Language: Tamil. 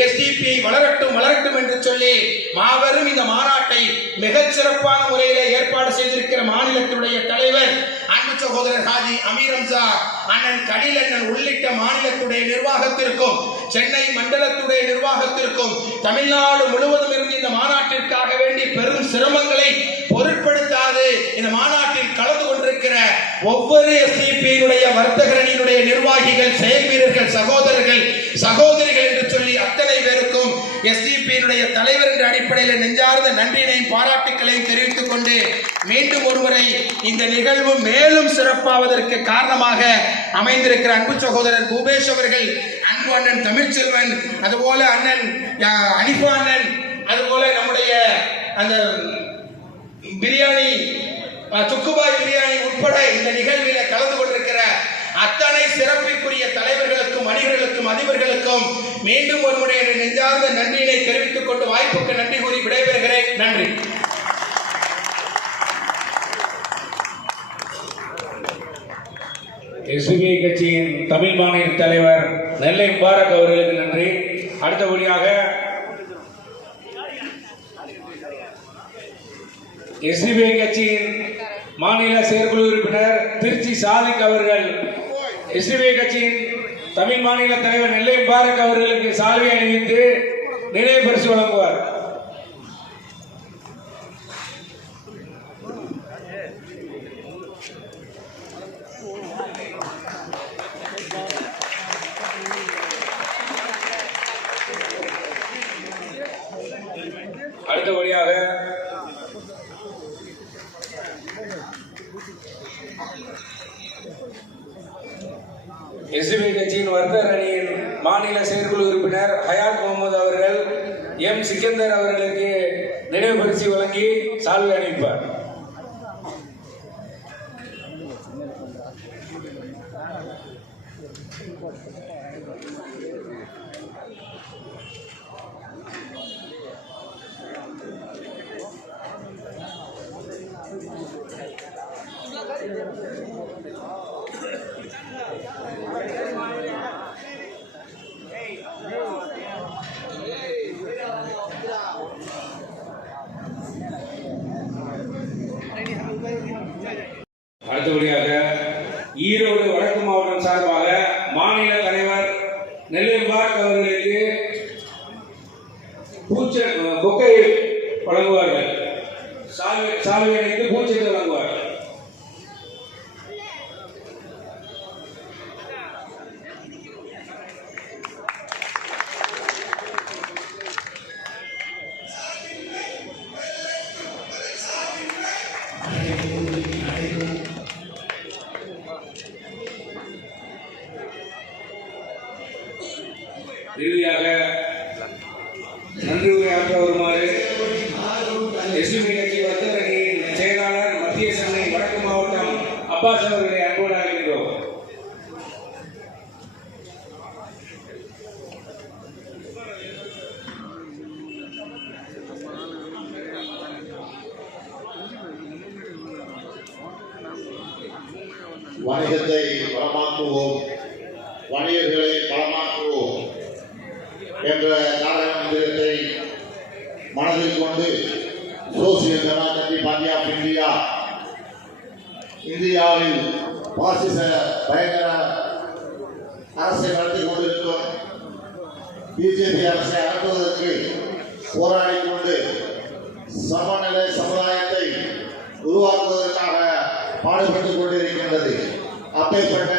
எஸ்டிபிஐ வளரட்டும் வளரட்டும் என்று சொல்லி மாபெரும் இந்த மாநாட்டை மிகச் சிறப்பான முறையில ஏற்பாடு செய்திருக்கிற மாநிலத்தினுடைய தலைவர் அன்பு சகோதரர் ஹாஜி அமீர் அண்ணன் கடிலண்ணன் உள்ளிட்ட மாநிலத்துடைய நிர்வாகத்திற்கும் சென்னை மண்டலத்துடைய நிர்வாகத்திற்கும் தமிழ்நாடு முழுவதும் இருந்து இந்த மாநாட்டிற்காக வேண்டி பெரும் சிரமங்களை பொருட்படுத்தாது. இந்த மாநாட்டு ஒவ்வொரு எஸ்டிபியினுடைய வர்த்தகரணியினுடைய நிர்வாகிகள் செயல் வீரர்கள் சகோதரர்கள் சகோதரிகள் என்று சொல்லி அத்தனை பேருக்கும் எஸ்டிபியினுடைய தலைவர் என்ற அடிப்படையில் நெஞ்சார்ந்த நன்றியினையும் பாராட்டுக்களையும் தெரிவித்துக் கொண்டு மீண்டும் ஒருமுறை இந்த நிகழ்வு மேலும் சிறப்பாவதற்கு காரணமாக அமைந்திருக்கிற அன்பு சகோதரர் பூபேஷ் அவர்கள் அன்பு அண்ணன் தமிழ்ச்செல்வன் அதுபோல அண்ணன் அஹ், அண்ணன் அதுபோல நம்முடைய அந்த பிரியாணி சுக்குபாய் பிரியாணி உட்பட இந்த நிகழ்வில கலந்து கொண்டிருக்கிற அத்தனை சிறப்பிற்குரிய தலைவர்களுக்கும் மனிதர்களுக்கும் அதிபர்களுக்கும் மீண்டும் ஒரு முறை என்று நெஞ்சார்ந்த நன்றியினை தெரிவித்துக் கொண்டு வாய்ப்புக்கு நன்றி கூறி விடைபெறுகிறேன். நன்றி. எஸ்பிஐ கட்சியின் தமிழ் மாநில தலைவர் நெல்லை முபாரக் அவர்களுக்கு நன்றி. அடுத்தபடியாக எஸ்பிஐ கட்சியின் மாநில செயற்குழு உறுப்பினர் திருச்சி சாதிக் அவர்கள். எஸ்பிஐ கட்சியின் தமிழ் மாநில தலைவர் நெல்லை முபாரக் அவர்களுக்கு சால்வை அணிவித்து நினைவு பரிசு வழங்குவார். அடுத்தபடியாக எஸ்பிஐ கட்சியின் வர்த்தக அணியின் மாநில செயற்குழு உறுப்பினர் ஹயாத் முகமது அவர்கள் எம். சிக்கந்தர் அவர்களுக்கு நினைவு பரிசு வழங்கி சால்வை அணிவிப்பார். அடுத்தபடியாக ஈரோடு வடக்கு மாவட்டம் சார்பாக மாநில தலைவர் நெல்லை முபாரக் அவர்களுக்கு பூச்ச கொக்கையை வழங்குவார்கள். சாவி சாவி அணிந்து பூச்செட்டு வழங்குவார்கள். இறுதியாக நன்றி உரையாற்ற வருமாறு எஸ்பிபி கட்சி வர்த்தக அணியின் செயலாளர் மத்திய சென்னை வடக்கு மாவட்டம் அப்பாஸ் அவர்களை அன்போடு அழைக்கிறோம் வணிகத்தை பலமாக்குவோம் வணிகர்களை பலமாக்க என்ற நாடகத்தை மனதில் கொண்டு சோசியல் ஜனநாயக பார்ட்டி ஆஃப் இந்தியா இந்தியாவில் பாசிச பயங்கர அரசை நடத்தி கொண்டிருக்கும் பிஜேபி அரசை அகற்றுவதற்கு போராடி கொண்டு சமநிலை சமுதாயத்தை உருவாக்குவதற்காக பாடுபட்டுக் கொண்டிருக்கின்றது. அப்பேற்பட்ட